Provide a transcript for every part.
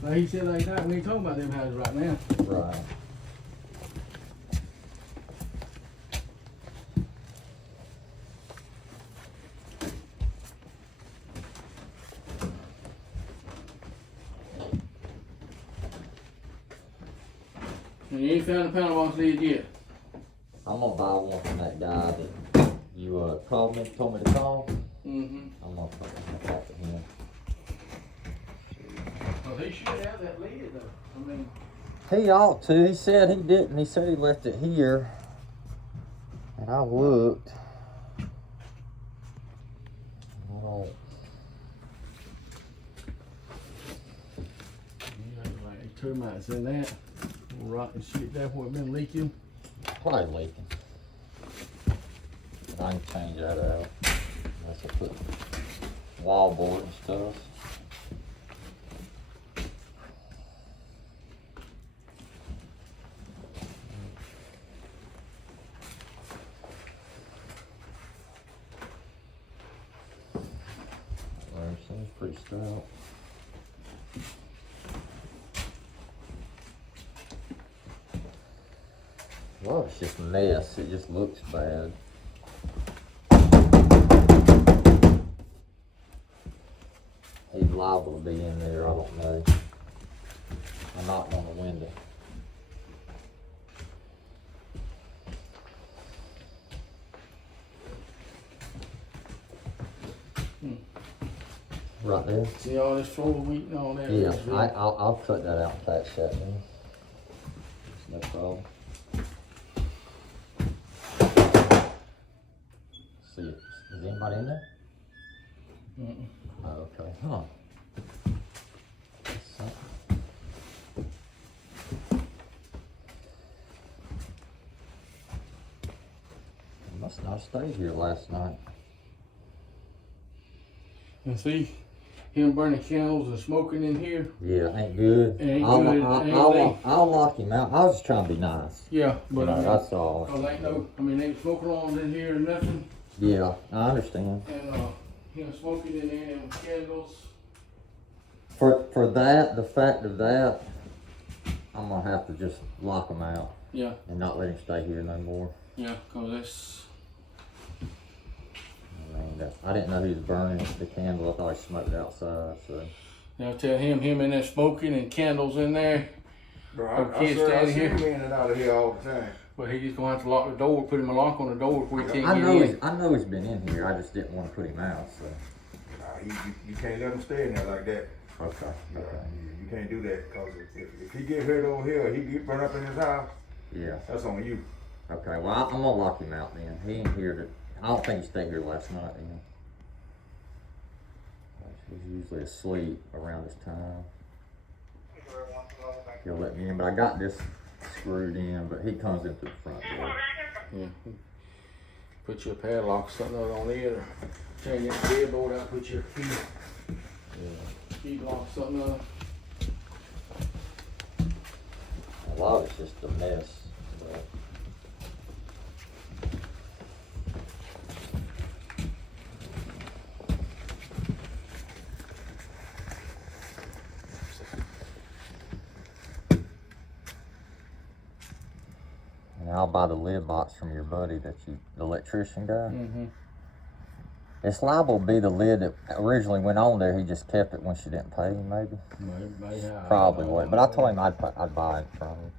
Like he said like that, we ain't talking about them houses right now. Right. And you ain't found a panel box lid yet. I'm gonna buy one from that guy that you told me to call. Mm-hmm. I'm gonna talk to him. Well, he should have that lid though. I mean, He ought to. He said he didn't. He said he left it here. And I looked. Oh. you know, like termites in that. Rotten shit, that's what been leaking. Probably leaking. But I can change that out. Unless I put wall board and stuff. Seems pretty stout. Well, it's just a mess. It just looks bad. He's liable to be in there. I don't know. I knocked on the window. Right there. See all this floor wheat and all that? Yeah, I'll cut that out and patch that in. It's no problem. See, is anybody in there? Mm-mm. Oh, okay. Huh. He must not have stayed here last night. And see, him burning candles and smoking in here. Yeah, ain't good. Ain't good. I'll lock him out. I was just trying to be nice. Yeah, but That's all. Cause ain't no, I mean, ain't smoke alarms in here or nothing. Yeah, I understand. And him smoking in there and candles. For that, the fact of that, I'm gonna have to just lock him out. Yeah. And not let him stay here no more. Yeah, cause that's. I didn't know he was burning the candle. I thought he smoked outside. So. Now tell him in there smoking and candles in there. Bro, I see him in and out of here all the time. But he just gonna have to lock the door, put him a lock on the door before he can't I get in. I know he's been in here. I just didn't want to put him out. So. Nah, you can't let him stay in there like that. Okay. Yeah, you can't do that because if he get hurt over here, he get burned up in his house. Yeah. That's on you. Okay. Well, I'm gonna lock him out then. He ain't here to. I don't think he stayed here last night. He's usually asleep around this time. He'll let me in, but I got this screwed in, but he comes in through the front door. Yeah. Put your padlock or something on it, or change that deadbolt out, put your key lock or something on. A lot of it's just a mess. But I'll buy the lid box from your buddy the electrician guy. Mm-hmm. It's liable to be the lid that originally went on there. He just kept it when she didn't pay him, maybe. Probably would. But I told him I'd buy it from him.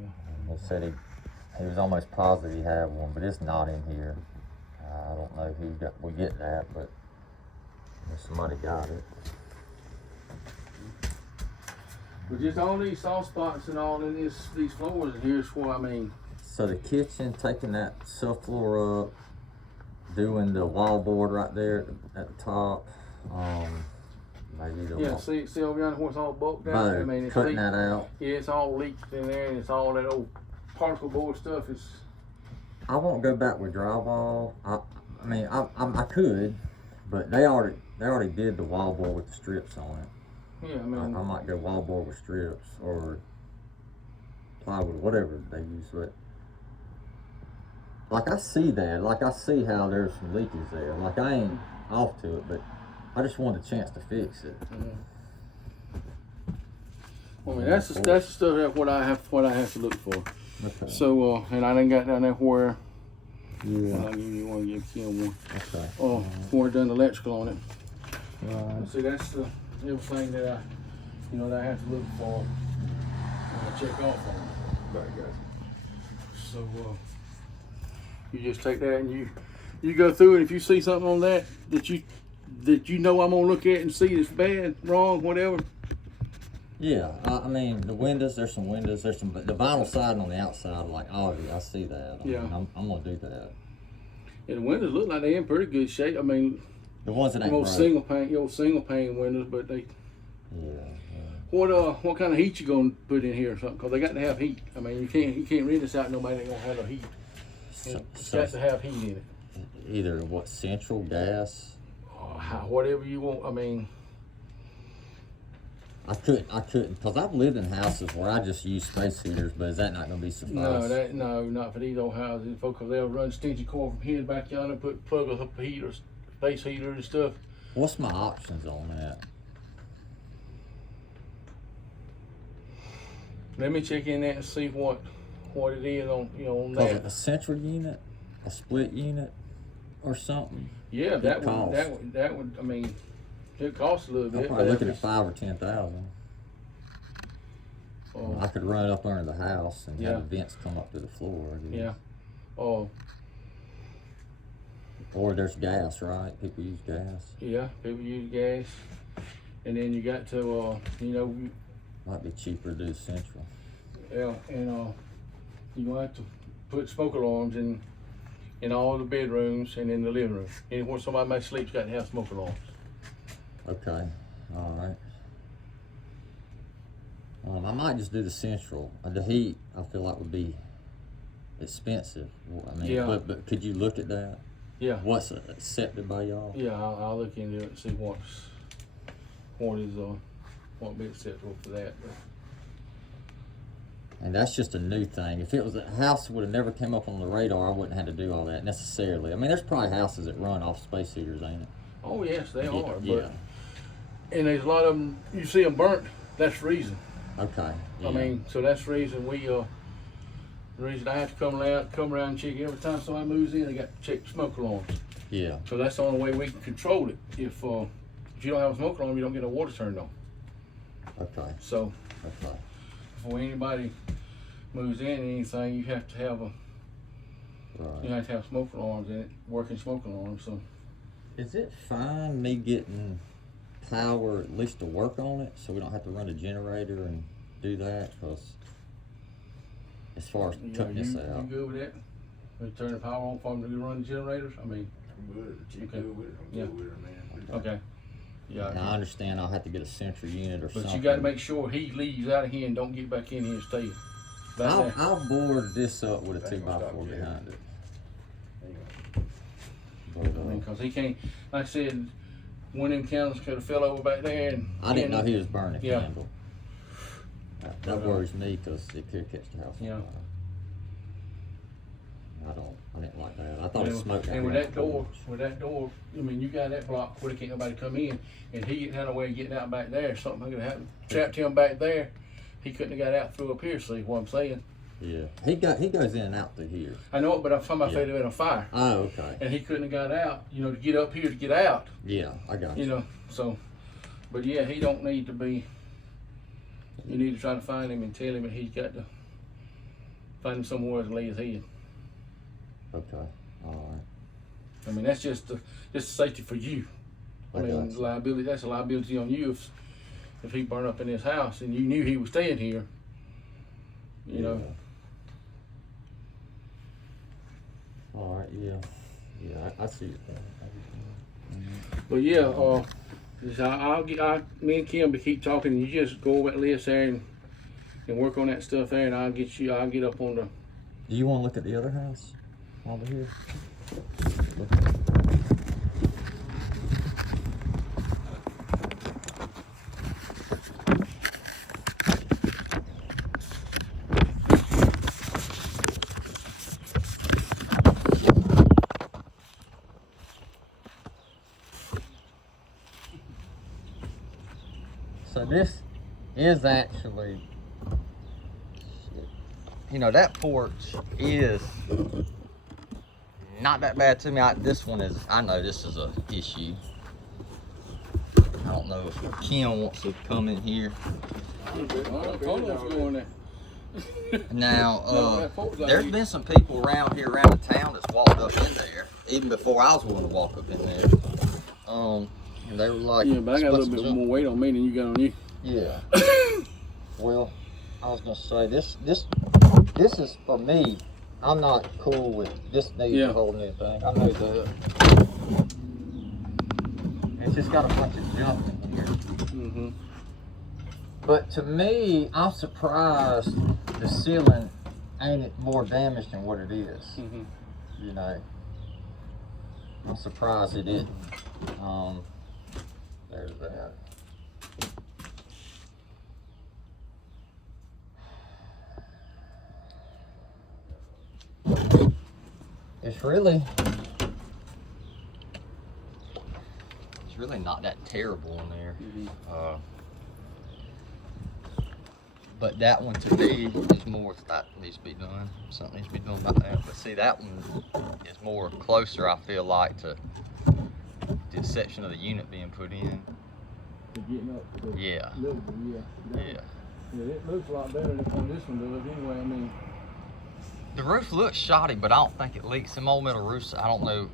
Yeah. He said he was almost positive he had one, but it's not in here. I don't know who we get that, but somebody got it. But just all these soft spots and all in these floors in here is what I mean. So the kitchen, taking that subfloor up, doing the wallboard right there at the top. Maybe the see over yonder where it's all bulked out. I mean, it's cutting that out. Yeah, it's all leaked in there, and it's all that old particle board stuff. I won't go back with drywall. I mean, I could, but they already did the wallboard with the strips on it. Yeah, I mean, I might go wallboard with strips or plywood, whatever they use. But like I see that, like I see how there's some leakage there. Like I ain't off to it, but I just wanted a chance to fix it. Mm-hmm. I mean, that's the stuff that what I have to look for. Okay. So, and I done got down there where. Yeah. I'll give you one, give Kim one. Okay. Before I done the electrical on it. Right. See, that's the everything that that I have to look for and check off on. Right, guys. So, you just take that and you go through it. If you see something on that you know I'm gonna look at and see it's bad, wrong, whatever. Yeah, I mean the windows. There's some windows. There's some the vinyl siding on the outside. Like obvious, I see that. I mean, I'm gonna do that. Yeah, the windows look like they're in pretty good shape. I mean, The ones that ain't old broke. single pane windows, but they. Yeah. What kind of heat you gonna put in here or something? Cause they got to have heat. I mean, you can't rent this out. Nobody ain't gonna have no heat. It's got to have heat in it. Either what, central gas? Whatever you want. I mean, I couldn't, cause I've lived in houses where I just use space heaters, but is that not gonna be suffice? no, not for these old houses. Folks, they'll run stingy cord from here back yonder, plug up heaters, space heaters and stuff. What's my options on that? Let me check in that and see what it is on Cause that. a central unit, a split unit, or something. Yeah, that would. I mean, it costs a little I'm bit. probably looking at 5,000 or 10,000. I could run it up under the house and have the vents come up to the floor. Yeah. Oh. Or there's gas, right? People use gas. Yeah, people use gas, and then you got to Might be cheaper to do central. yeah, and you gonna have to put smoke alarms in all the bedrooms and in the living room. Anywhere somebody may sleep's got to have smoke alarms. Okay, all right. I might just do the central. The heat, I feel like would be expensive. I mean, Yeah. but could you look at that? Yeah. What's accepted by y'all? Yeah, I'll look into it and see what won't be acceptable for that. But. And that's just a new thing. If it was a house that would have never came up on the radar, I wouldn't have to do all that necessarily. I mean, there's probably houses that run off space heaters, ain't it? Oh yes, they are. Yeah. But and there's a lot of them. You see them burnt. That's the reason. Okay. Yeah. I mean, so that's the reason the reason I have to come around and check every time somebody moves in. They got to check the smoke alarms. Yeah. So that's the only way we can control it. If you don't have a smoke alarm, you don't get no water turned on. Okay. So Okay. before anybody moves in anything, you have to have Right. you have to have smoke alarms in it, working smoke alarms. So Is it fine me getting power at least to work on it, so we don't have to run a generator and do that? Because as far as cutting this out, you good with that? We turn the power on for them to run the generators. I mean, I'm good. She Okay. good with it. I'm Yeah. good with it, man. okay, yeah. now I understand I'll have to get a central unit or But something. you got to make sure he leaves out of here and don't get back in here and stay. Back there. I'll board this up with a That's gonna 2x4 stop, yeah. behind it. Hang on. But, I mean, cause he can't. Like I said, one of them candles could have fell over back there, and I didn't know he was burning a Yeah. candle. That worries me because it could catch the house on Yeah. fire. I didn't like that. I thought it smoked out and with around that the door, porch. I mean, you got that block where can't nobody come in, and he had a way of getting out back there. Something could have happened. Trapped him back there. He couldn't have got out through up here. See what I'm saying? Yeah, he goes in and out through here. I know it, but I'm talking about Yeah. if they'd have been a fire, Oh, okay. and he couldn't have got out. To get up here to get out. Yeah, I got you. So, but yeah, he don't need to be. You need to try to find him and tell him that he's got to find him somewhere to lay his head. Okay, all right. I mean, that's just a safety for you. I I mean, got you. liability. That's a liability on you if he burned up in his house and you knew he was staying here. You know. All right. Yeah. Yeah, I see it. But yeah, me and Kim to keep talking. You just go over that list there and work on that stuff there, and I'll get up on the. Do you want to look at the other house over here? So this is actually, you know, that porch is not that bad to me. This one is, I know this is a issue. I don't know if Kim wants to come in here. Now, there's been some people around here, around the town, that's walked up in there, even before I was willing to walk up in there. And they were like, yeah, but I got a little bit more weight on me than you got on you. Yeah. Well, I was gonna say this is for me. I'm not cool with this needle holding anything. I know that. It's just got a bunch of junk in here. Mm-hmm. But to me, I'm surprised the ceiling ain't more damaged than what it is. Mm-hmm. You know, I'm surprised it didn't. There's that. It's really not that terrible in there. Mm-hmm. But that one to me is more, that needs to be done. Something needs to be done about that. But see, that one is more closer, I feel like, to the section of the unit being put in. Getting up to Yeah. Yeah. Yeah, it looks a lot better than on this one does anyway. I mean, the roof looks shoddy, but I don't think it leaks. Some old metal roofs, I don't know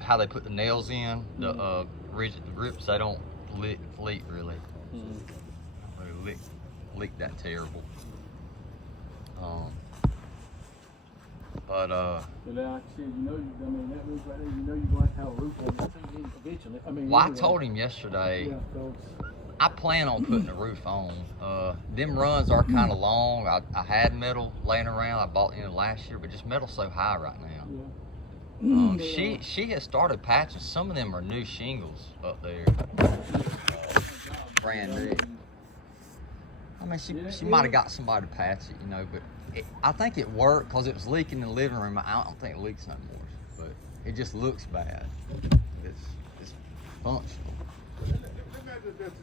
how they put the nails in, the rigid grips, they don't leak really. They leak that terrible. But like I said, that roof right there, you're going to have a roof on it eventually. I mean, well, I told him yesterday, I plan on putting the roof on. Them runs are kind of long. I had metal laying around. I bought last year, but just metal's so high right now. She has started patching. Some of them are new shingles up there, brand new. I mean, she might have got somebody to patch it, but I think it worked because it was leaking in the living room. I don't think it leaks no more, but it just looks bad. It's functional.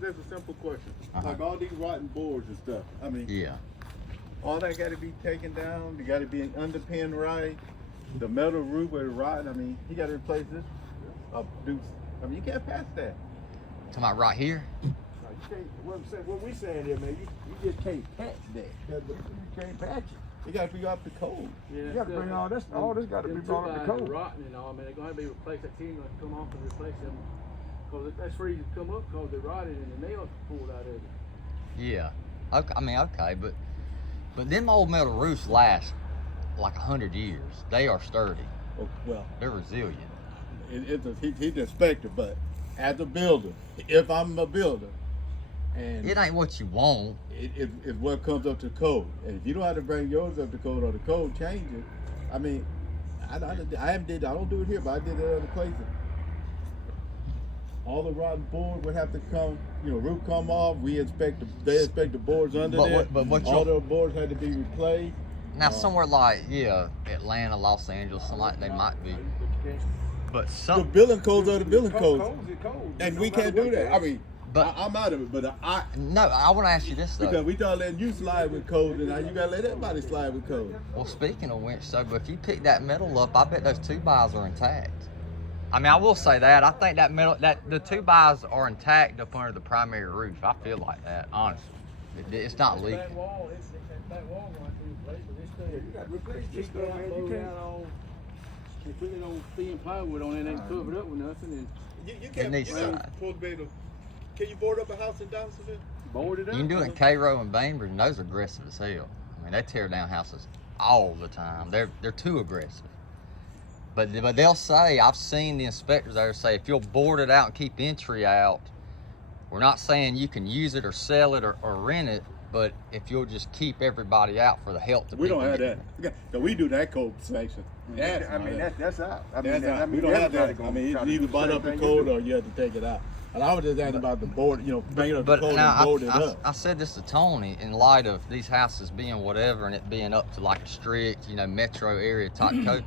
That's a simple question. Like all these rotten boards and stuff. I mean, yeah. All that got to be taken down. They got to be underpinned right. The metal roof where it's rotten. I mean, you got to replace this. You can't patch that. Talking about right here? What we saying here, man, you just can't patch that. You can't patch it. You got to bring up the code. Yeah, you got to bring all this got to be brought up to code. Rotten and all, man, they're going to be replaced. That team going to come off and replace them. Because that's where you come up because they're rotted and the nails pulled out of it. Yeah. Okay, I mean, okay, but them old metal roofs last like 100 years. They are sturdy. Oh, well, they're resilient. He's the inspector, but as a builder, if I'm a builder, and it ain't what you want. It's what comes up to code. And if you don't have to bring yours up to code or the code changes, I mean, I don't do it here, but I did it other places. All the rotten board would have to come, roof come off. They inspect the boards under there. But all the boards had to be replaced. Now somewhere like Atlanta, Los Angeles, something like they might be. But the building codes are the building codes, and we can't do that. I mean, but I'm out of it. But I want to ask you this though. Because we start letting you slide with codes, and now you gotta let everybody slide with codes. Well, speaking of which, but if you pick that metal up, I bet those 2x are intact. I mean, I will say that. I think that the 2x's are intact up under the primary roof. I feel like that, honestly. It's not leaking. That wall, that wall going to replace it. You got to replace this stuff, man. You can't. They put it on thin plywood on it and cover it up with nothing. And you can't Can you board up a house in Donaldsonville? Board it up. You can do it in Cairo and Bainbridge, and those are aggressive as hell. I mean, they tear down houses all the time. They're too aggressive. But they'll say, I've seen the inspectors there say, if you'll board it out and keep entry out, we're not saying you can use it or sell it or rent it, but if you'll just keep everybody out for the health of we people. We don't have that. So we do that code section. That's out. That's out. We don't have that. I mean, it's either bought up the code or you have to take it out. And I was just asking about the board, bringing up the code and board it up. I said this to Tony, in light of these houses being whatever and it being up to like a strict, metro area type code,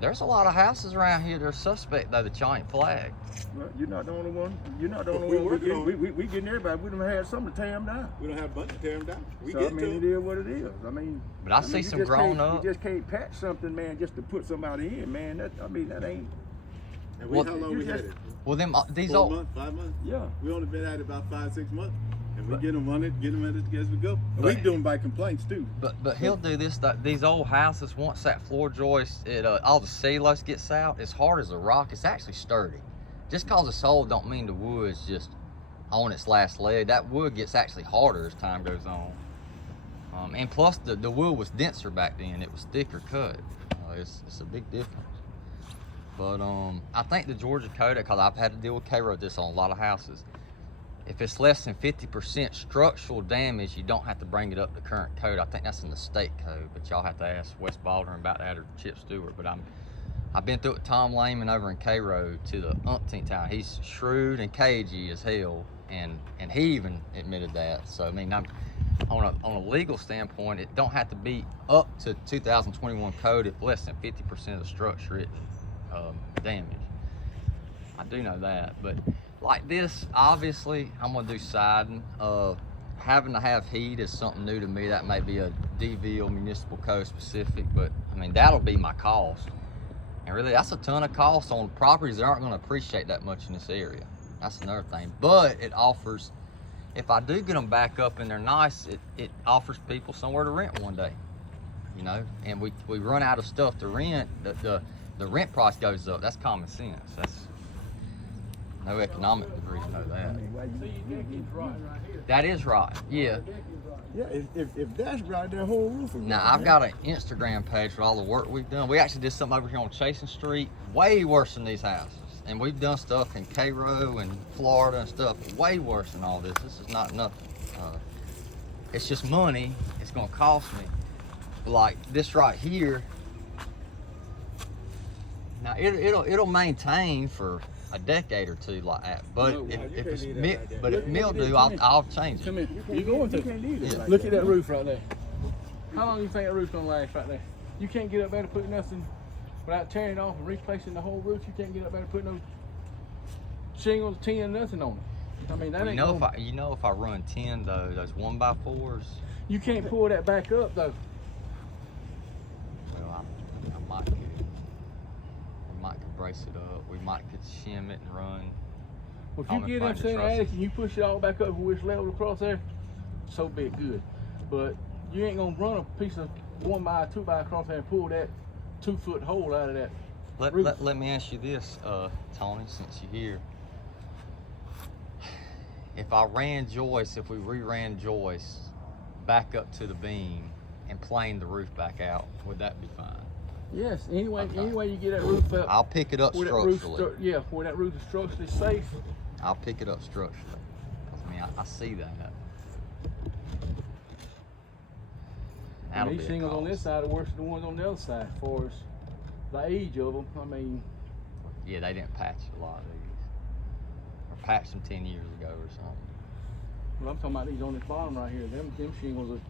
There's a lot of houses around here that are suspect though that y'all ain't flagged. Well, you're not the only one. You're not the only We one. working on it. We getting everybody. We done had something to tear them down. We don't have a bunch to tear them down. We So get I mean, to it them. is what it is. I mean, But I mean, see you some just grown can't- up. You just can't patch something, man, just to put somebody in, man. That that ain't. And Well, how long you we had just- it? Well, them these 4 old. months, 5 months? Yeah. We only been at it about 5, 6 months. And we But- get them running, get them in it as we go. And But- we do them by complaints too. But he'll do this. These old houses, once that floor joist, all the cellulose gets out, it's hard as a rock. It's actually sturdy. Just cause it's old don't mean the wood's just on its last leg. That wood gets actually harder as time goes on. And plus the wood was denser back then. It was thicker cut. It's a big difference. But I think the Georgia code, because I've had to deal with K-Road this on a lot of houses. If it's less than 50% structural damage, you don't have to bring it up to current code. I think that's in the state code, but y'all have to ask West Baldwin about that or Chip Stewart. But I've been through it with Tom Lehman over in K-Road to the umpteenth time. He's shrewd and cagey as hell, and he even admitted that. So I mean, on a legal standpoint, it don't have to be up to 2021 code if less than 50% of the structure is damaged. I do know that, but like this, obviously, I'm gonna do siding. Having to have heat is something new to me. That may be a dville municipal code specific, but I mean that'll be my cost. And really, that's a ton of cost on properties that aren't gonna appreciate that much in this area. That's another thing. But it offers, if I do get them back up and they're nice, it offers people somewhere to rent one day. You know, and we run out of stuff to rent. The rent price goes up. That's common sense. That's no economic degree to know that. See, your deck is rotten right here. That is right. Yeah. Your deck is rotten. Yeah, if that's right, that whole roof is Now right, I've man. got an Instagram page for all the work we've done. We actually did something over here on Chasing Street, way worse than these houses. And we've done stuff in Cairo and Florida and stuff way worse than all this. This is not nothing. It's just money. It's gonna cost me. Like this right here. Now it'll maintain for a decade or two like that. But No, if you if can't it's leave that mi- like that. but if Look at mildew, this, I'll change it. Come here. You You going to? can't leave it Yeah. like Look that. at that roof right there. How long do you think that roof's gonna last right there? You can't get up there to put nothing without tearing it off and replacing the whole roof. You can't get up there to put no shingles, tin, nothing on it. I mean, that You ain't know gonna, if I run 10 though, those 1x4s. you can't pull that back up though. Well, I might could. We might could brace it up. We might could shim it and run. Well, if I'm you get afraid up to to the trust attic it. and you push it all back up where it's level across there, so be it, good. But you ain't gonna run a piece of 1x, 2x across there and pull that 2-foot hole out of that. Roof. Let me ask you this, Tony, since you're here. If I ran joists, if we re-ran joists back up to the beam and planed the roof back out, would that be fine? Yes, anyway, Okay. anyway you get that roof up. I'll pick it up where that roof structurally. yeah, where that roof is structurally safe. I'll pick it up structurally. 'Cause, I mean, I see that. That'll And be these a shingles on this cost. side are worse than the ones on the other side as far as the age of them. I mean, Yeah, they didn't patch a lot of these. Or patched them 10 years ago or something. well, I'm talking about these on this bottom right here. Them shingles are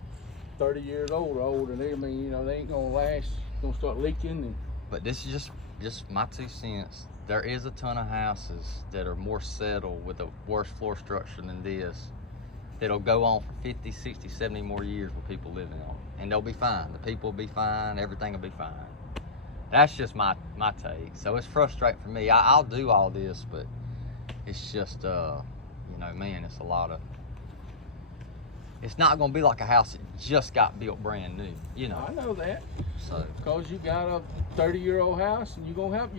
30 years old or older. They, I mean, you know, they ain't gonna last. Gonna start leaking and But this is just my 2 cents. There is a ton of houses that are more settled with a worse floor structure than this that'll go on for 50, 60, 70 more years with people living on them. And they'll be fine. The people will be fine. Everything will be fine. That's just my take. So it's frustrating for me. I'll do all this, but it's just, you know, man, it's a lot of, it's not going to be like a house that just got built brand new, you know. I know that. So, Cause you got a 30-year-old house and you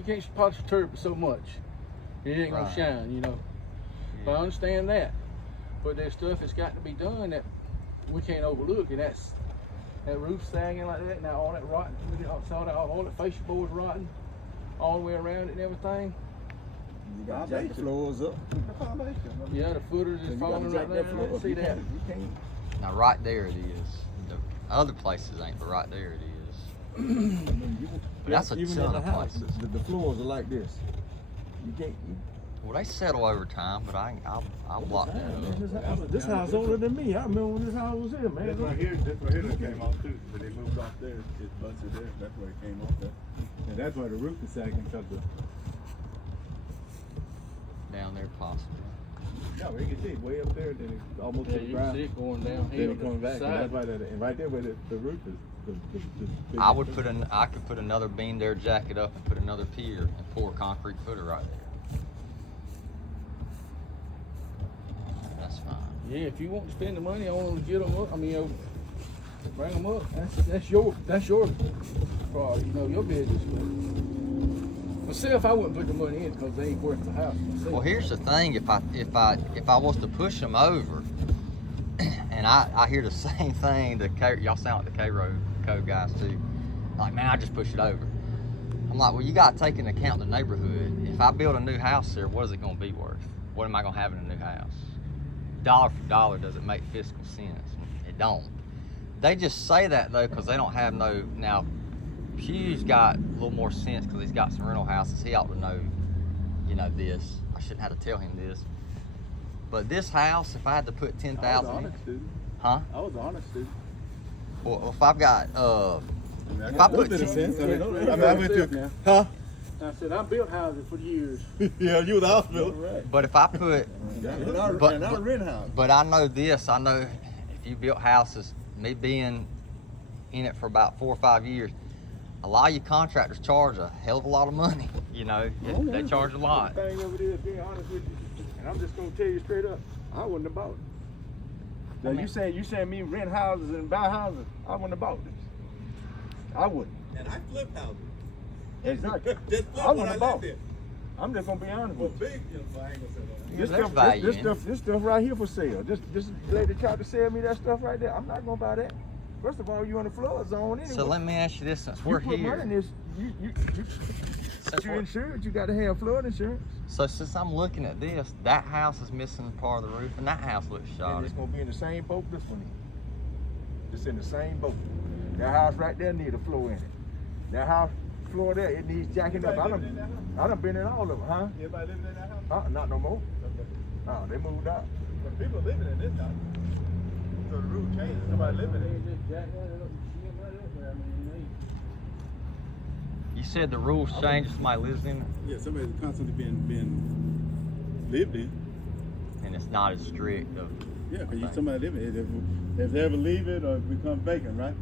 can't polish the turb so much. It ain't gonna Right. shine, you know. But I yeah. understand that. But there's stuff that's got to be done that we can't overlook, and that's that roof sagging like that. Now all that rotten, all the fascia boards rotten, all the way around it and everything. You got to jack the floors up. The foundation. I mean, Yeah, the footers So is you falling gotta jack right there. that floor I up. see You that. can't- You can't. Now right there it is. The other places ain't, but right there it is. I mean, But that's a even ton in the of house, places. the floors are like this. You can't. Well, they settle over time, but I'll block that up. This house older than me. I remember when this house was here, man. This right here that came off too, but they moved off there. It's busted there. That's where it came off there. And that's why the roof is sagging because the. Down there, possibly. Yeah, we can see it way up there, then it's almost Yeah, to the you can ground. see it going downhill. Then it comes back, and side. that's why and right there where the roof is. I would I could put another beam there, jack it up, and put another pier and pour a concrete footer right there. That's fine. Yeah, if you want to spend the money on them to get them up, I mean, bring them up. That's your product, you know, your business. Myself, I wouldn't put the money in because they ain't worth the house. Myself. Well, here's the thing: if I was to push them over, and I hear the same thing. Y'all sound like the K-Road code guys too. Like, man, I just push it over. I'm like, well, you got to take into account the neighborhood. If I build a new house there, what is it going to be worth? What am I going to have in a new house? Dollar for dollar, does it make fiscal sense? It don't. They just say that though because they don't have no. Now, Pugh's got a little more sense because he's got some rental houses. He ought to know, you know, this. I shouldn't have to tell him this. But this house, if I had to put 10,000 I was in, honest, dude. huh? I was honest, dude. Well, if I've got if I put bit of sense. I mean, I went to, Huh? I said, I built houses for years. yeah, you was the house builder. Right. but if I put And I rent house. but I know this, I know if you built houses, me being in it for about 4 or 5 years, a lot of you contractors charge a hell of a lot of money. You know, they charge a lot. The thing of it is, being honest with you, and I'm just gonna tell you straight up, I wouldn't have bought it. Now, you saying me rent houses and buy houses? I wouldn't have bought this. I wouldn't. And I flip houses. Exactly. Just I flip wouldn't have bought it. I'm just gonna be honest Well, with you. big, I ain't gonna say that. This There's stuff, value this in stuff, this stuff right here for sale. This lady tried to sell me that stuff right there. I'm not gonna buy that. First of all, you in the flood zone anyway. So let me ask you this: since we're you put money here, in this, you're insured. You got to have flood insurance. so since I'm looking at this, that house is missing part of the roof, and that house looks And shoddy. it's gonna be in the same boat this one is. It's in the same boat. That house right there need a floor in it. That house floor there, it needs jacking up. I done been in all of them, huh? Everybody living in that house? Not no more. Okay. No, they moved out. But people living in this house. So the rule changed. Somebody living in it. You said the rules changed. Somebody lives in it, Yeah, somebody's constantly being lived in. and it's not as strict. Yeah, because Okay. somebody living in it. If they ever leave it or it becomes vacant, right?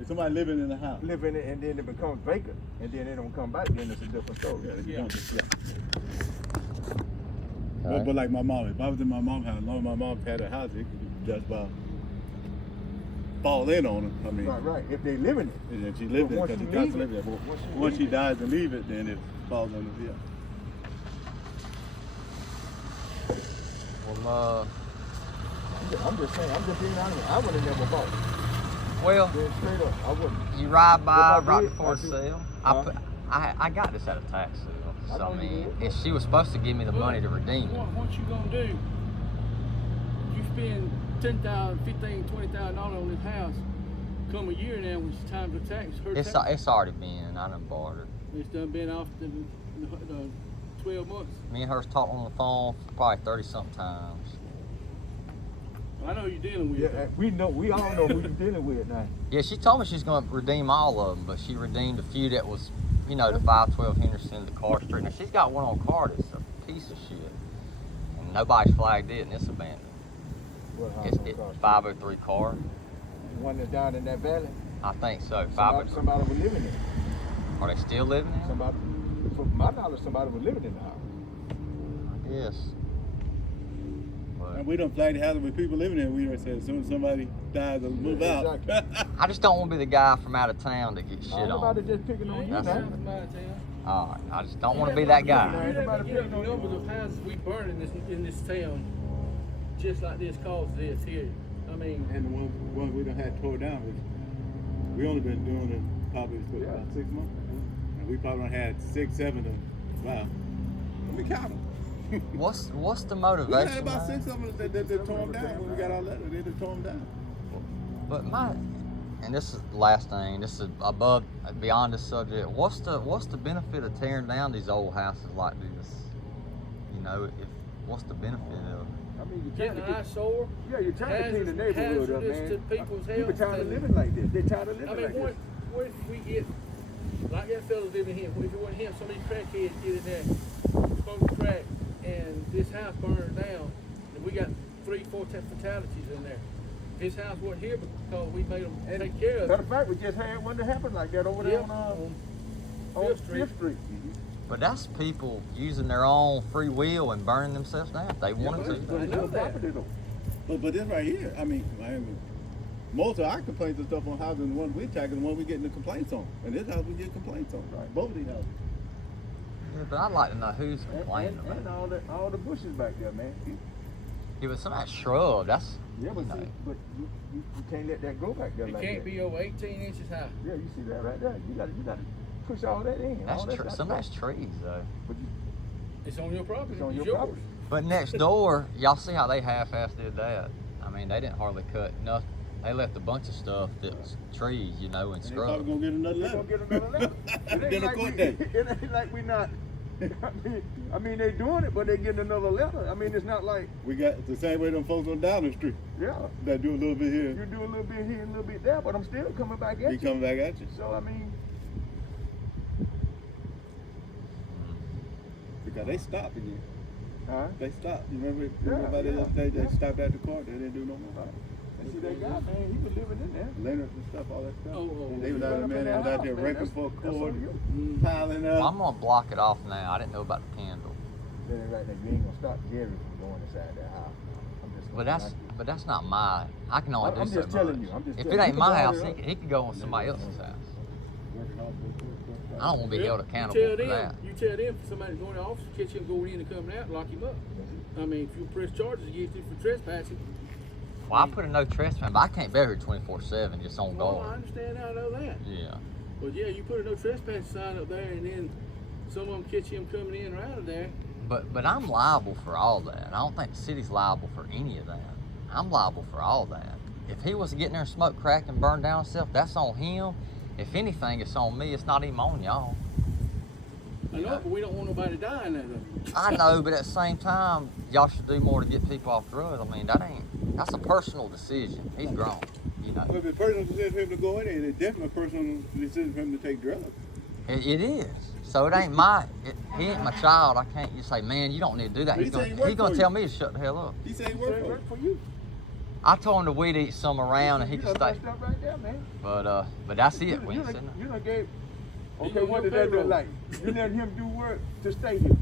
If somebody living in the house. Live in it and then it becomes vacant. And then they don't come back, then it's a different story. Yeah, they Yeah. don't just- Okay. But like my mom, if I was in my mom's house, as long as my mom had a house, it could just about fall in on her. I mean, Right. If they live in it. and then she lived in it Once because you she got leave to live it- there. once you Once leave she it- dies and leave it, then it falls under the Well, I'm just saying, I'm just being honest. I would have never bought it. well, Then straight up, I wouldn't. you ride by If I right did, before I it's did. sale. I got this at a tax sale. I So I know you mean, did. and she was supposed to give me the money to redeem it. What you gonna do? You spend $10,000, $15,000, $20,000 on this house. Come a year now when it's time to tax her It's tax. already been. I done bartered. It's done been off the 12 months. Me and her's talked on the phone for probably 30-something times. I know you're dealing with Yeah, it. we all know who you're dealing with now. Yeah, she told me she's going to redeem all of them, but she redeemed a few that was, you know, the 512 Henderson, the Car Street. Now she's got one on card that's a piece of shit, and nobody's flagged it, and it's abandoned. What house It's on Cross Street? 503 Car. The one that's down in that valley. I think so. Somebody, 503. somebody was living there. Are they still living there? Somebody, from my knowledge, somebody was living in the house. Yes. But And we don't flag the house with people living there. We said as soon as somebody dies, they'll move out. Exactly. I just don't want to be the guy from out of town that gets shit Ain't nobody on. just picking on you That's now. it. From out of town. All right, I just don't want to be that guy. You Ain't never nobody get picking on the you. numbers of houses we burn in this town, just like this caused this here. I mean, And the ones we done had tore down, we only been doing it probably for Yeah. about 6 months. And we probably done had 6, 7 of them. Wow. Let me count them. What's the We had motivation? about man? 6 of them that tore them down when we got our letter. They just tore them down. But and this is the last thing. This is beyond this subject. What's the benefit of tearing down these old houses like this? You know, what's the benefit of it? I mean, you're Getting trying an to get, eyesore. yeah, you're trying to clean the neighborhood up, hazardous man. to people's People health. tired of and- living like this. They're tired of living I mean, like what, this. what if we get, like that fellow living here, if it wasn't him, some of these crackheads get in there, smoke crack, and this house burns down, and we got 3-4 fatalities in there. His house wasn't here because we made them And take care of matter it. of fact, we just had one that happened like that over there Yep, on Fifth Street. Fifth Street. But that's people using their own free will and burning themselves down if they wanted But to. it's know your that. property though. But this right here, I mean, most of our complaints and stuff on housing, the ones we tackle, the ones we getting the complaints on. And this house we get complaints on, right? Both of these houses. Yeah, but I'd like to know who's complaining And about it. all the bushes back there, man. Yeah, but some of that shrub, that's, Yeah, but No. see, but you can't let that go back there It like can't that. be over 18 inches high. Yeah, you see that right there. You gotta push all that in. that's all that some of that's trees though. But you, It's on your property. it's on It's your yours. property. But next door, y'all see how they half-assed did that. I mean, they didn't hardly cut nothing. They left a bunch of stuff that was trees, you know, and And they scrub. probably gonna get another They're letter. gonna get another letter. It ain't Dinner like court we- day. It ain't like we not. I mean, they doing it, but they getting another letter. I mean, it's not like, We got the same way them folks on Downing Street yeah, that do a little bit here. you do a little bit here, a little bit there, but I'm still coming back at He you. coming back at you. So I mean, Because they stopped again. huh? They stopped. You remember Yeah, about the other day they yeah. stopped at the court, they didn't do no more. And see that guy, man, he was living in there. Leonard and stuff, all that stuff. Oh, They was he out there, went up man, in they that was out house, there man. wrecking for a That's court, on you. piling Well, up. I'm gonna block it off now. I didn't know about the candle. Then right there, you ain't gonna stop Jerry from going inside that house. I'm just But that's not my. I can only do I'm so just telling much. you, I'm just If telling it you. ain't You my can house, bother he can go on somebody else's house. I don't want to be Yeah, held accountable you for tell that. them, You tell them if somebody's going to the office, catch him going in and coming out, lock him up. I mean, if you press charges against him for trespassing. Well, I put a no trespassing, but I can't be here 24/7 just on Well, I guard. understand, I know that. Yeah. But yeah, you put a no trespassing sign up there, and then some of them catch him coming in or out of there. But I'm liable for all that. I don't think the city's liable for any of that. I'm liable for all that. If he was to get in there and smoke crack and burn down himself, that's on him. If anything, it's on me. It's not even on y'all. I know, but we don't want nobody dying there though. I know, but at the same time, y'all should do more to get people off drugs. I mean, that's a personal decision. He's grown, you know. Well, if it's a personal decision for him to go in there, it's definitely a personal decision for him to take drugs. It is. So it ain't he ain't my child. I can't just say, man, you don't need to do that. But He's he said he gonna, worked he's gonna for tell you. me to shut the hell up. He said he It worked for worked him. for you. I told him to weed eat some around and he You could done stay. messed up right there, man. But that's it. We You ain't done- sitting you there. done gave. He Okay, on what your did that look payroll. like? You let him do work to stay here.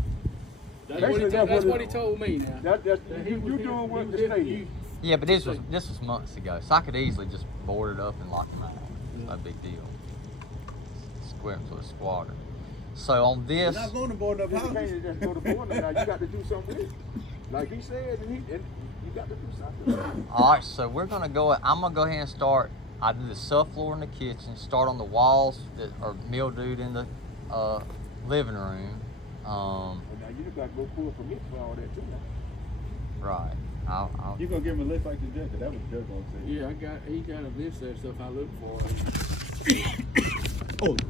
Basically, That's what he told me now. That's That you was doing here- work he to was stay here here. Yeah, but this was months ago, so I could easily just board it up and lock him out. No big deal. Square him to a squatter. So on You're this, not going to board up You houses. can't just go to board now. You got to do something with it. Like he said, and you got to do something. all right. So we're gonna go. I'm gonna go ahead and start. I do the subfloor in the kitchen. Start on the walls that are mildewed in the living room. And now you got to go pull a permit for all that too now. Right. I'll You gonna give him a list like the judge? 'Cause that was the judge gonna say. Yeah, he got a list of stuff I look for.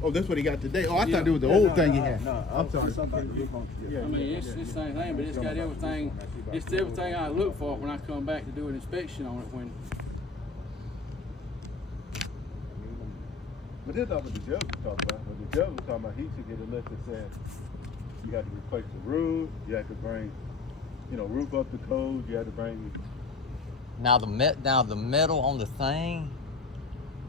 Oh, that's what he got today. Oh, I Yeah. thought it was the Yeah, old no, thing he no, had. no, I'm sorry. Yeah. I mean, it's the same thing, but it's got everything. It's everything I look for when I come back to do an inspection on it. When But this is not what the judge was talking about. What the judge was talking about, he should get a list that says you got to replace the roof, you have to bring, roof up the code, you have to bring. now the metal on the thing.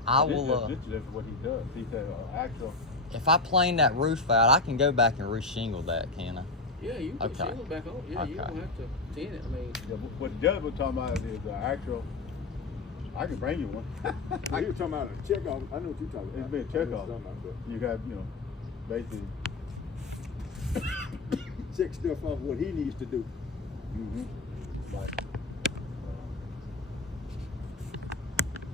I will. This is what he does. He said actual. If I plane that roof out, I can go back and reshingle that, can I? yeah, you can put Okay. shingles back on. Yeah, you Okay. don't have to tin it. I mean, What the judge was talking about is the actual. I can bring you one. Oh, you were talking about a checkoff. I know what you're talking It's about. been a I know checkoff. what you're talking about, You got, basically. but check stuff off what he needs to do. Like,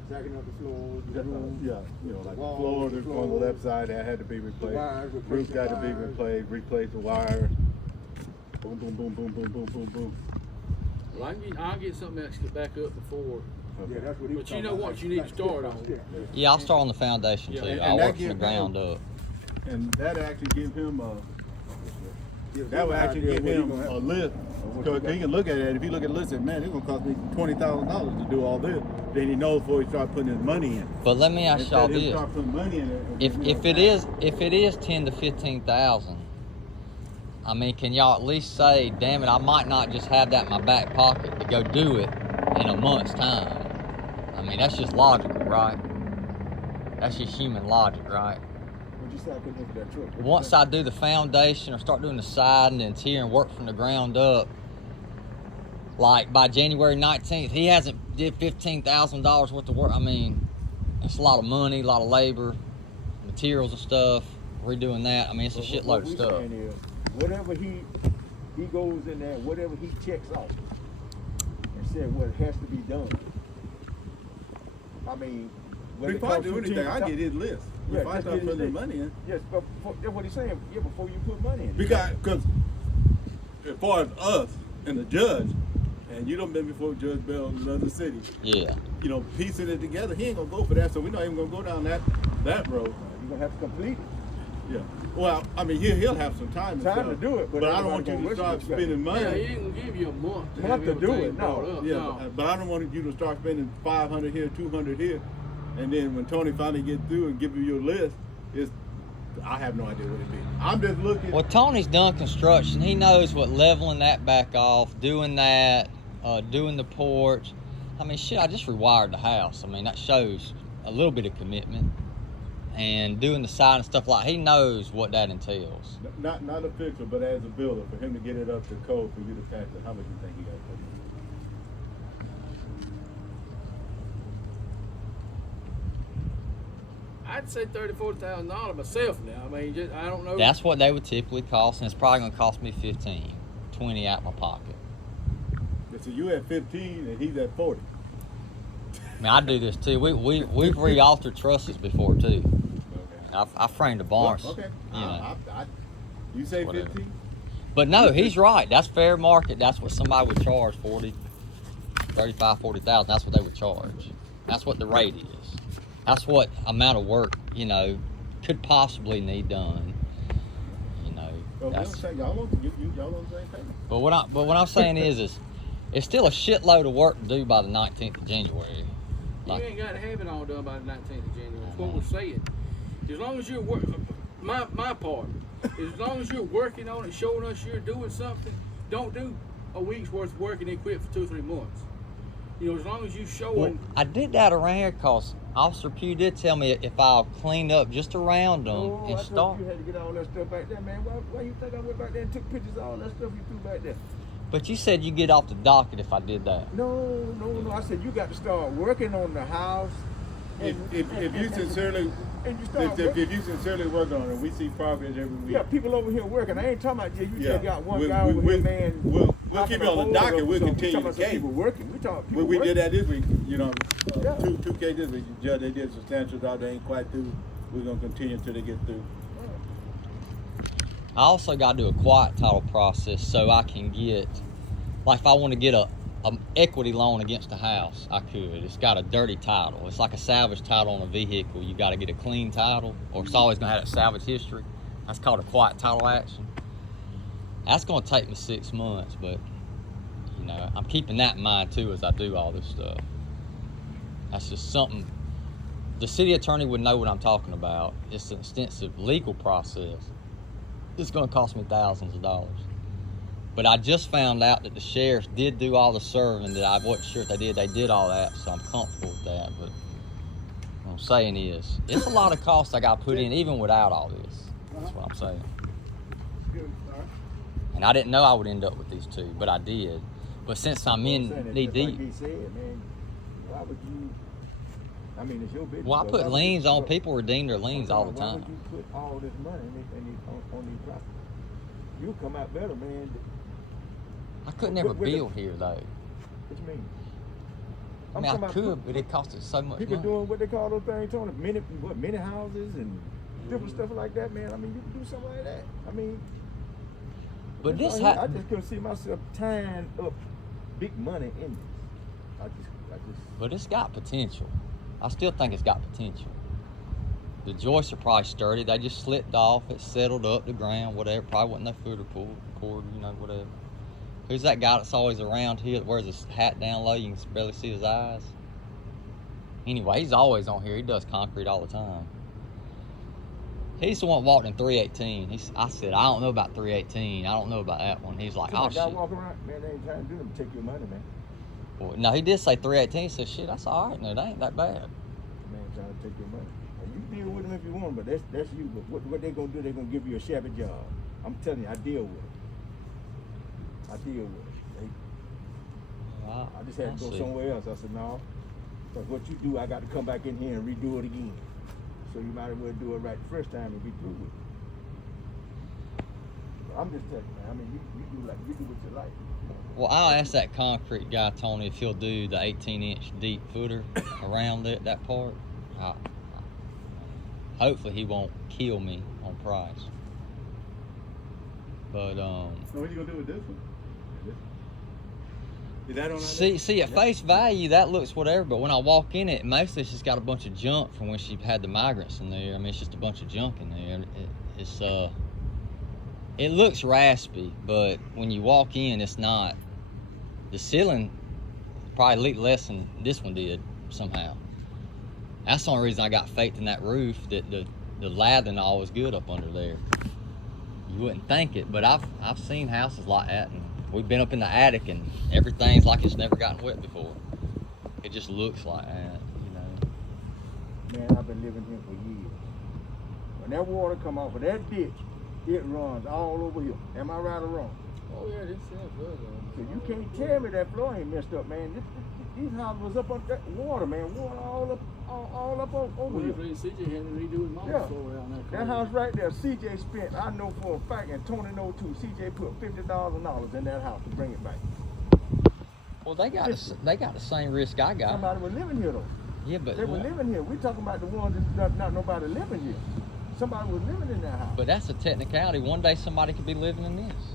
Jacking up the floors, the yeah, rooms. like the walls, floor the on the floors, left side that had to be replaced. wires, replace Roof the got to be wires. replaced. Replace the wires. Boom, boom, boom, boom, boom, boom, boom, boom. well, I'll get something else to back up before. Yeah, that's what he was But you talking know about. what you need to start on. Yeah. Yeah, I'll start on the foundation Yeah, too. and I'll that work from the gives ground him- up. And that actually give him That would actually give him a list. what Because you he got. can look at it. If he look at the list and man, it's gonna cost me $20,000 to do all this. Then he knows before he start putting his money in. But let me ask y'all Instead of him this: start putting money in it. if it is 10 to 15,000, I mean, can y'all at least say, damn it, I might not just have that in my back pocket to go do it in a month's time? I mean, that's just logical, right? That's just human logic, right? What'd you say I couldn't look at that truck? What'd you Once say? I do the foundation or start doing the siding and interior and work from the ground up, like by January 19th, he hasn't did $15,000 worth of work. I mean, it's a lot of money, a lot of labor, materials and stuff, redoing that. I mean, it's a But shitload what of we stuff. saying is, whatever he goes in there, whatever he checks off, and said what has to be done. I mean, when it Before I comes do to anything, I 10,000 get his list. Yeah, If I just start get his putting the list. money in. Yes, but that's what he's saying. Yeah, before you put money in. Because as far as us and the judge, and you done been before Judge Bell in another city, Yeah. you know, piecing it together, he ain't gonna go for that, so we're not even gonna go down that road. You're gonna have to complete it. Yeah. Well, I mean, he'll have some time Time to himself, do it, but I don't want everybody you to gonna start rush it. spending money. Yeah, he ain't gonna give you a month to Month have to do everything it, no. brought up. Yeah, No. but I don't want you to start spending 500 here, 200 here, and then when Tony finally get through and give you your list, I have no idea what it be. I'm just looking. Well, Tony's done construction. He knows what leveling that back off, doing that, doing the porch. I mean, shit, I just rewired the house. I mean, that shows a little bit of commitment. And doing the side and stuff like, he knows what that entails. Not a fixer, but as a builder, for him to get it up to code for you to pass it, how much you think he got to put in? I'd say $30,000-$40,000 myself now. I mean, just, I don't know. That's what they would typically cost, and it's probably gonna cost me 15, 20 out my pocket. So you at 15 and he's at 40. I mean, I do this too. We've re-altered trusses before too. Okay. I framed the barns. Okay. You know. You say Whatever. 15? But no, he's right. That's fair market. That's what somebody would charge 40, 35, 40,000. That's what they would charge. That's what the rate is. That's what amount of work, you know, could possibly need done. You know, Well, that's, y'all on the same page. but what I'm saying is it's still a shitload of work to do by the 19th of January. You ain't got to have it all done by the 19th of January. That's what we're saying. As long as you're my part, as long as you're working on it, showing us you're doing something, don't do a week's worth of work and then quit for 2 or 3 months. You know, as long as you Well, showing. I did that around here because Officer Pugh did tell me if I'll clean up just around them Oh, and I start. told you had to get all that stuff back there, man. Why you think I went back there and took pictures of all that stuff you threw back there? But you said you get off the docket if I did that. No. I said you got to start working on the house. If you sincerely and you start if working. you sincerely work on it, we see progress every week. Yeah, people over here working. I ain't talking about you. You just got one We- guy we- over we- here, man. we'll knocking keep you on the holes docket. up We'll or something. continue We talking about the some case. people working. We talking people We working. did that this week, you know, Yeah. two cases this week. Judge, they did substantial job. They ain't quite through. We're gonna continue until they get through. I also got to do a quiet title process so I can get, like if I want to get a equity loan against a house, I could. It's got a dirty title. It's like a salvage title on a vehicle. You got to get a clean title, or it's always gonna have that salvage history. That's called a quiet title action. That's gonna take me 6 months, but you know, I'm keeping that in mind too as I do all this stuff. That's just something the city attorney would know what I'm talking about. It's an extensive legal process. It's gonna cost me thousands of dollars. But I just found out that the sheriffs did do all the serving that I wasn't sure if they did. They did all that, so I'm comfortable with that. But what I'm saying is, it's a lot of cost I got put in even without all this. That's what I'm saying. And I didn't know I would end up with these two, but I did. But since I'm in knee deep, Like he said, man, why would you? I mean, it's your business. well, I but put why would liens you- on people redeem their liens all the Why would time. you put all this money on these properties? You come out better, man. I could never with the- build here though. What you mean? I I'm mean, I talking about could, but it costed so much people money. doing what they call those things, Tony, mini houses and different stuff like that, man. I mean, you can do something like that. I mean, But this I just couldn't see myself tying up big money in this. I just. But it's got potential. I still think it's got potential. The joists are probably sturdy. They just slipped off. It settled up the ground, whatever. Probably wasn't no footer pull cord, you know, whatever. Who's that guy that's always around here that wears his hat down low? You can barely see his eyes. Anyway, he's always on here. He does concrete all the time. He's the one that walked in 318. I said, I don't know about 318. I don't know about that one. He's like, oh, Guy shit. walk around, man, they ain't trying to do them. Take your money, man. Well, no, he did say 318. He said, shit, that's all right. No, that ain't that bad. Man, trying to take your money. And you deal with them if you want, but that's you. But what they gonna do? They gonna give you a shabby job. I'm telling you, I deal with it. I deal with it. I just had to go somewhere else. I said, no, because what you do, I got to come back in here and redo it again. So you might as well do it right the first time and be through with it. But I'm just telling you, man. I mean, you do what you like. Well, I'll ask that concrete guy, Tony, if he'll do the 18-inch deep footer around that part. Hopefully he won't kill me on price. But So what are you gonna do with this one? Is that on see at face value that looks whatever, but when I walk in it, mostly it's just got a bunch of junk from when she had the migrants in there. I mean, it's just a bunch of junk in there. It looks raspy, but when you walk in, it's not. The ceiling probably leaked less than this one did somehow. That's the only reason I got faith in that roof, that the lathering all was good up under there. You wouldn't think it, but I've seen houses like that, and we've been up in the attic, and everything's like it's never gotten wet before. It just looks like that, you know. Man, I've been living here for years. When that water come off of that ditch, it runs all over here. Am I right or wrong? Oh yeah, this is good. So you can't tell me that floor ain't messed up, man. These houses was up on that water, man. Water all up over here. CJ had to redo his mom's floor out there. That house right there, CJ spent, I know for a fact, and Tony knows too, CJ put $50,000 in that house to bring it back. Well, they got the same risk I got. Somebody was living here though. Yeah, but They were living here. We talking about the ones that not nobody living here. Somebody was living in that house. But that's a technicality. One day somebody could be living in this.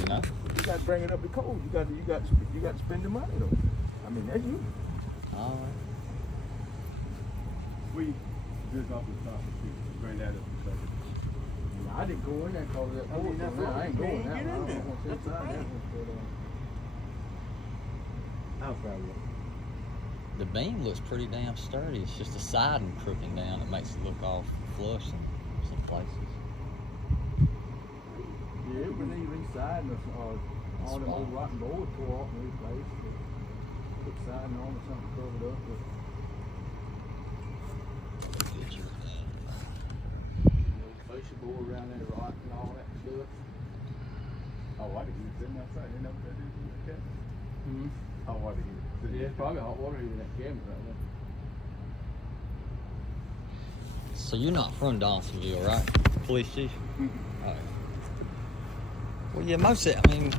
You know? You got to bring it up to code. You got to spend the money though. I mean, that's you. All right. We just off the top of the bring that up a second. I didn't go in there because of that porch. that's I ain't going get that in one. there. I don't want to That's sit inside the that thing. one. How far away? The beam looks pretty damn sturdy. It's just the siding crooking down that makes it look all flush in some places. Yeah, we need re-siding all them old rotten boards tore off and replaced. Put siding on or something covered up. Fascia board around there rotten and all that stuff. Oh, I didn't sitting outside. You know what that is in the cabin? Mm-hmm. Hot water heater. Yeah, it's probably hot water heater in that cabinet right there. So you're not from Dawsonville, right? Police chief? Mm-hmm. All right. Well, yeah, most of it, I mean,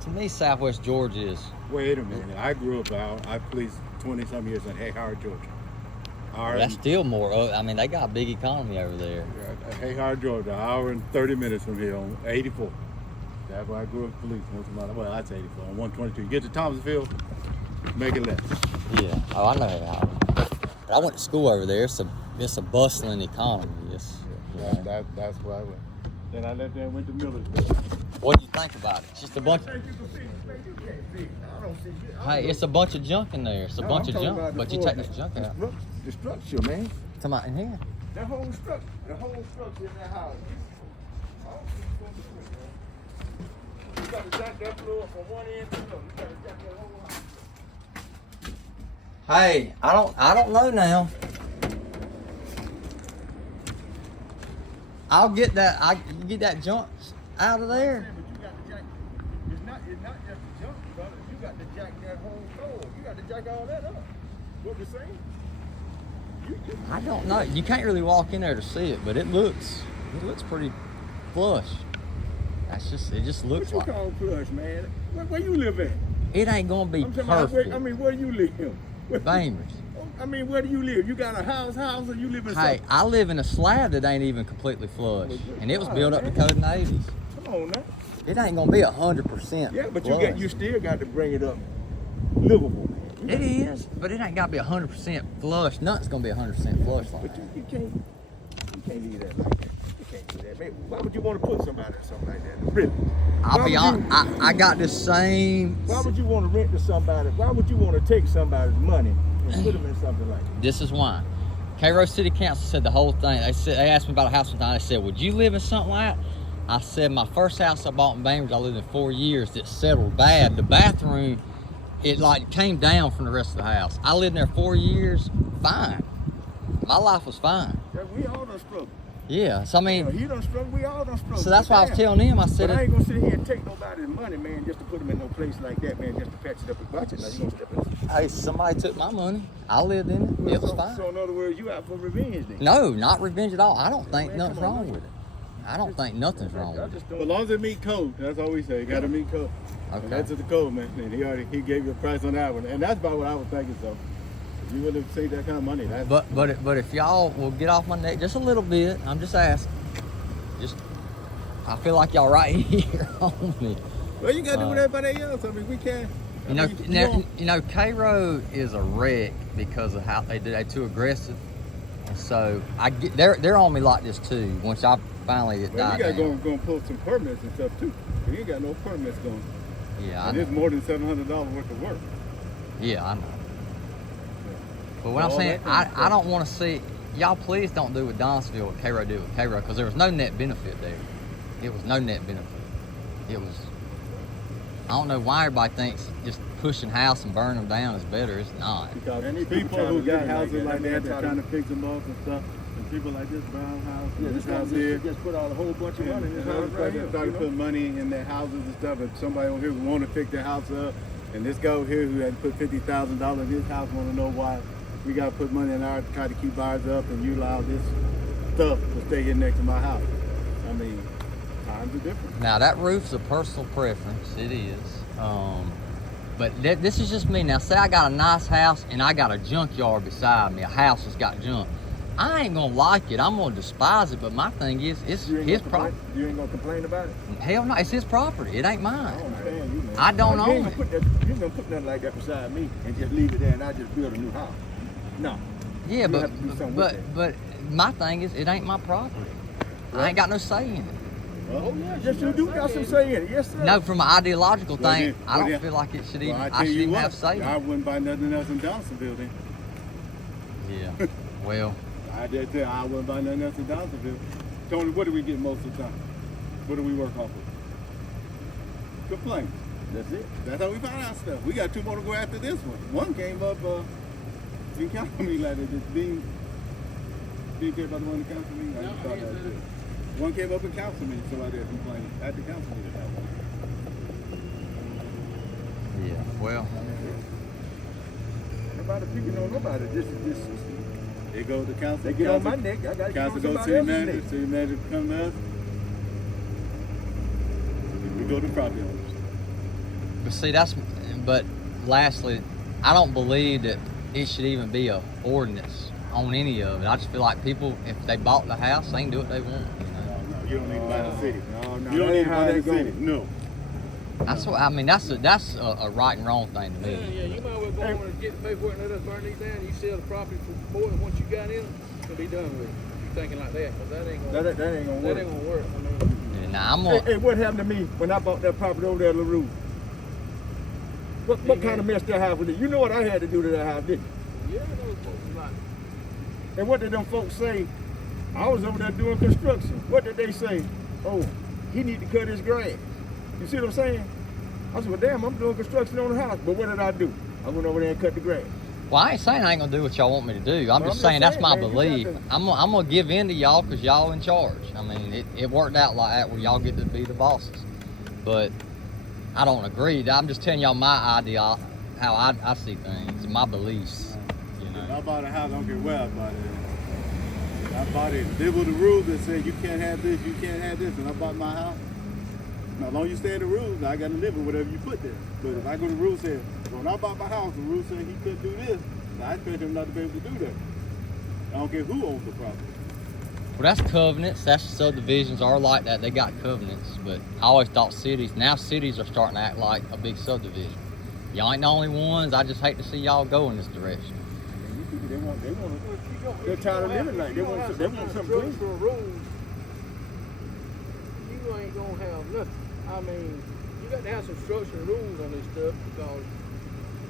to me, Southwest Georgia is. Wait a minute. I grew up out. I policed 20-some years in Hayhart, Georgia. That's still more. I mean, they got a big economy over there. Hayhart, Georgia, an hour and 30 minutes from here on 84. That's where I grew up police most of my life. Well, that's 84. On 122. You get to Thomasville, make it left. Yeah. Oh, I know how. But I went to school over there. It's a bustling economy. That's where I went. Then I left there and went to Millersville. What do you think about it? It's just a bunch. Hey, it's a bunch of junk in there. It's a bunch of junk. But you take that junk out. The structure, man. Come out in here. That whole structure, in that house. You got to jack that floor from one end to the other. You got to jack that whole house. Hey, I don't know now. I'll get that junk out of there. But you got to jack. It's not just the junk, brother. You got to jack that whole floor. You got to jack all that up. What we saying? I don't know. You can't really walk in there to see it, but it looks pretty flush. It just looks what like. What you call flush, man? Where you live at? It ain't gonna be perfect. Where do you live? Bainbridge. I mean, where do you live? You got a house, or you live in Hey, I live in a slab that ain't even completely flush, and it was built up to code in the 80s. Come on now. It ain't gonna be 100%. Yeah, but flush. you still got to bring it up livable, man. It is, but it ain't got to be 100% flush. Nothing's gonna be 100% flush like But that. you can't leave that like that. You can't do that. Man, why would you want to put somebody in something like that? Really? I'll Why be would honest. you- I got the same. Why would you want to rent to somebody? Why would you want to take somebody's money and put them in something like that? This is why. Cairo City Council said the whole thing. They asked me about a house one time. They said, "Would you live in something like that?" I said, "My first house I bought in Bainbridge, I lived in 4 years. It settled bad. The bathroom, it like came down from the rest of the house. I lived there 4 years, fine. My life was fine. Yeah, we all done struggle. Yeah. So I mean, He done struggle. We all done struggle. so that's why I was Damn. telling them. I said, But I ain't gonna sit here and take nobody's money, man, just to put them in no place like that, man, just to patch it up and watch it. Now you gonna step in. "Hey, somebody took my money. I lived in it. It was fine." So in other words, you out for revenge then? No, not revenge at all. I don't think Man, nothing's come on, wrong man. with it. I don't think nothing's wrong I with it. just As don't. long as it meet code, that's all we say. You gotta meet code. And Okay. that's the code, man. And he gave you a price on that one. And that's about what I was thinking, so. If you would have saved that kind of money, that's But if y'all will get off my neck just a little bit, I'm just asking. Just, I feel like y'all right here on me. well, you gotta do with everybody else. I mean, we can't. You know, Cairo is a wreck because of how they're too aggressive, and so I get they're on me like this too. Once I finally Well, died you gotta down. go and pull some permits and stuff too. You ain't got no permits going. Yeah, I And it's know. more than $700 worth of work. Yeah, I know. But what I'm All saying, that kind of I don't want to see y'all. Please don't do what Donaldsville, what Cairo did with Cairo, because there was no net benefit there. It was no net benefit. It was. I don't know why everybody thinks just pushing house and burning them down is better. It's not. Because And these people people who trying to got live houses like like that, that, they they're try to- trying to fix them up and stuff. And people like this Brown house, Yeah, and this this house house here. just put out a whole bunch of money in this And house right here. started you know? putting money in their houses and stuff. And somebody over here want to fix their house up. And this guy over here who had put $50,000 in his house want to know why we got to put money in ours to try to keep ours up and you allow this stuff to stay here next to my house. I mean, times are different. Now that roof's a personal preference. It is. But this is just me. Now say I got a nice house and I got a junkyard beside me. A house that's got junk. I ain't gonna like it. I'm gonna despise it. But my thing is, it's You ain't his gonna property. complain- You ain't gonna complain about it? Hell no, it's his property. It ain't I mine. don't understand you, man. I don't You own ain't it. gonna put that, you ain't gonna put nothing like that beside me and just leave it there and I just build a new house. No. Yeah, You but have to do something with but my thing is, it ain't my property. I ain't got no say in it. Oh yeah, yes you do got some say in it. Yes sir. No, from an ideological Well, thing, then- I don't well, then- feel like it should even. Well, I I tell should you even what, have say. I wouldn't buy nothing else in Donaldsonville then. Yeah. Well, I just tell you, I wouldn't buy nothing else in Donaldsonville. Tony, what do we get most of the time? What do we work off of? Complaints. That's it. That's how we find out stuff. We got two more to go after this one. One came up, in council meeting like that. Dean care about the one in the council meeting? I just thought that too. One came up in council meeting, somebody had complained at the council meeting. yeah. Well, Nobody picking on nobody. This They go to council. they get on my neck. I gotta get Council on goes to somebody city else's manager. neck. City manager come to us. We go to property owners. but see, but lastly, I don't believe that it should even be a ordinance on any of it. I just feel like people, if they bought the house, they can do what they want. You know? No, you don't need to buy the city. No, no, You don't that need ain't to how buy the that city. goes. No. That's what I mean. That's a right and wrong thing to Yeah, me. yeah, you might as well go on and get the paperwork and let us burn these down. You sell the property for more than what you got in them, it'll be done with it. You thinking like that, because that ain't gonna That ain't gonna that work. ain't gonna work. I mean, Now I'm Hey, gonna. hey, what happened to me when I bought that property over there at LaRue? What kind of mess that house was it? You know what I had to do to that house, didn't you? yeah, those folks are like, And what did them folks say? I was over there doing construction. What did they say? Oh, he need to cut his grass. You see what I'm saying? I said, well, damn, I'm doing construction on the house. But what did I do? I went over there and cut the grass. Well, I ain't saying I ain't gonna do what y'all want me to do. I'm Well, just saying that's my man, you got belief. to- I'm gonna give in to y'all because y'all in charge. I mean, it worked out like that where y'all get to be the bosses. But I don't agree. I'm just telling y'all my idea, how I see things, my beliefs. You If know. I bought a house, I don't care where I bought it. I bought it. There were the rules that said you can't have this, you can't have this, and I bought my house. Now, as long as you stay in the rules, I got to live with whatever you put there. But if I go to the rules said, when I bought my house, the rules said he couldn't do this, I expect him not to be able to do that. I don't care who owns the property. Well, that's covenants. That's subdivisions are like that. They got covenants. But I always thought cities. Now cities are starting to act like a big subdivision. Y'all ain't the only ones. I just hate to see y'all go in this direction. And these people, they want, they're If tired you of don't living have- like if they you don't want, have they some want kind of something clean. structural rules, you ain't gonna have nothing. I mean, you got to have some structural rules on this stuff because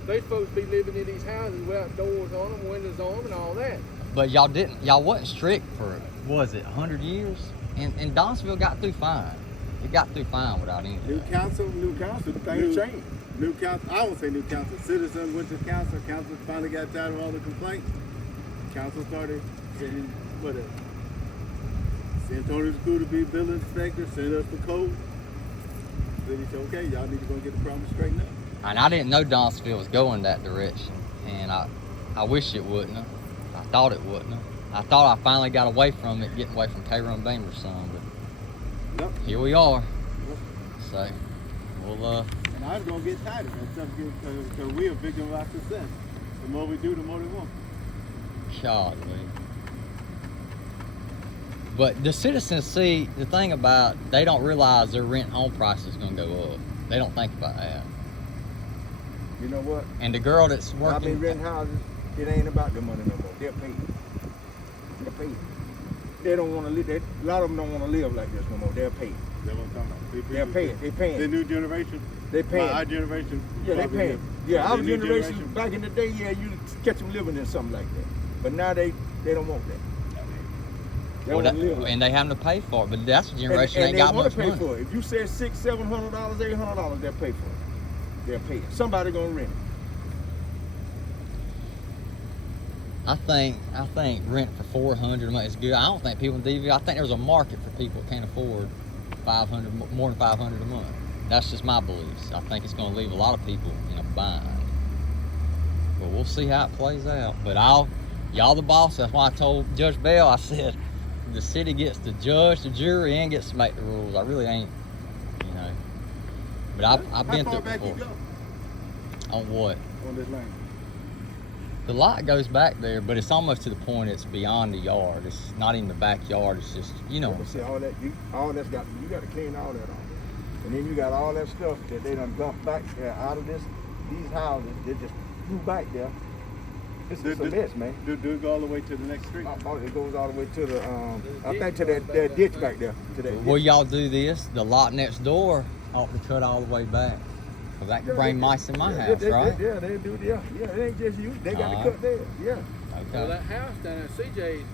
they supposed to be living in these houses without doors on them, windows on them, and all that. But y'all wasn't strict for, was it 100 years? And Donaldsonville got through fine. It got through fine without anything. New council, Things change. New council, I won't say new council, citizens went to council finally got tired of all the complaints. Council started sending, whatever. Send Tony to school to be building inspector, send us the code. Then he said, okay, y'all need to go get the problem straightened up. And I didn't know Donaldsonville was going that direction. And I wish it wouldn't have. I thought it wouldn't have. I thought I finally got away from it, getting away from K-Run Beamer's son, but Yep. here we are. Yep. So, we'll, And I was gonna get tired of that stuff because we are victim of our success. The more we do, the more they want. golly. But the citizens see, the thing about, they don't realize their rent home price is gonna go up. They don't think about that. You know what? And the girl that's I've working, been renting houses. It ain't about the money no more. They're paid. They're paid. They don't want to live. A lot of them don't want to live like this no more. They're paid. That's what I'm talking about. They're paying. They paying. The new generation. They paying. Our generation. Yeah, they probably paying. live. Yeah, The our new generation back in the day, yeah, you catch them living in something like that. But now they don't want that. They well, don't want to live like and they having to pay for it. But that's a generation and ain't they got want much to pay money. for it. If you say $600, $700, $800, they'll pay for it. They'll pay it. Somebody gonna rent it. I think rent for 400 a month is good. I don't think people in DV. I think there's a market for people that can't afford 500, more than 500 a month. That's just my beliefs. I think it's going to leave a lot of people in a bind. But we'll see how it plays out. But y'all the boss. That's why I told Judge Bell. I said the city gets to judge the jury and gets to make the rules. I really ain't, you know. But I've been How through far it back you before. go On what? on this land? The lot goes back there, but it's almost to the point it's beyond the yard. It's not even the backyard. It's just, you know. But see, all that's got, you got to clean all that off. And then you got all that stuff that they done dumped back there out of these houses. They just threw back there. It's a mess, man. Do it go all the way to the next street? It goes all the way to the, I think to that ditch back there. To that Will ditch. y'all do this? The lot next door ought to cut all the way back. Cause that could bring mice in my house, right? Yeah, they do. Yeah, it ain't just you. They got to cut there. Yeah. Well, Okay. that house down there, CJ's,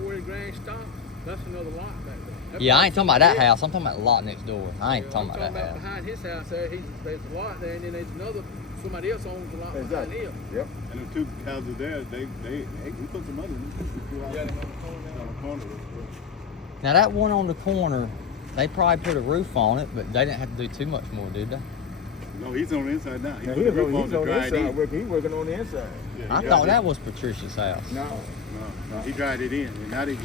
where the grand stops, that's another lot back there. That Yeah, I ain't talking about that yeah. house. I'm talking about the lot next door. I ain't talking about that house. Behind his house there, there's a lot there, and then there's another, somebody else owns a lot behind Exactly. him. Yep. And the two houses there, we put some money in them. Yeah, on the corner. Now that one on the corner, they probably put a roof on it, but they didn't have to do too much more, did they? No, he's on the inside now. Now, put the roof he's on the dried inside in. working. He's working on the inside. Yeah, he I dried thought it. that was Patricia's house. No. No, he dried it in, and now they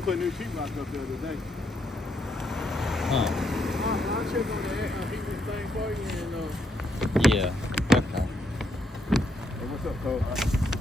put a new sheetrock up the other day. Huh. I'll check on that heating thing for you, and Yeah. Okay. Hey, what's up, Cole?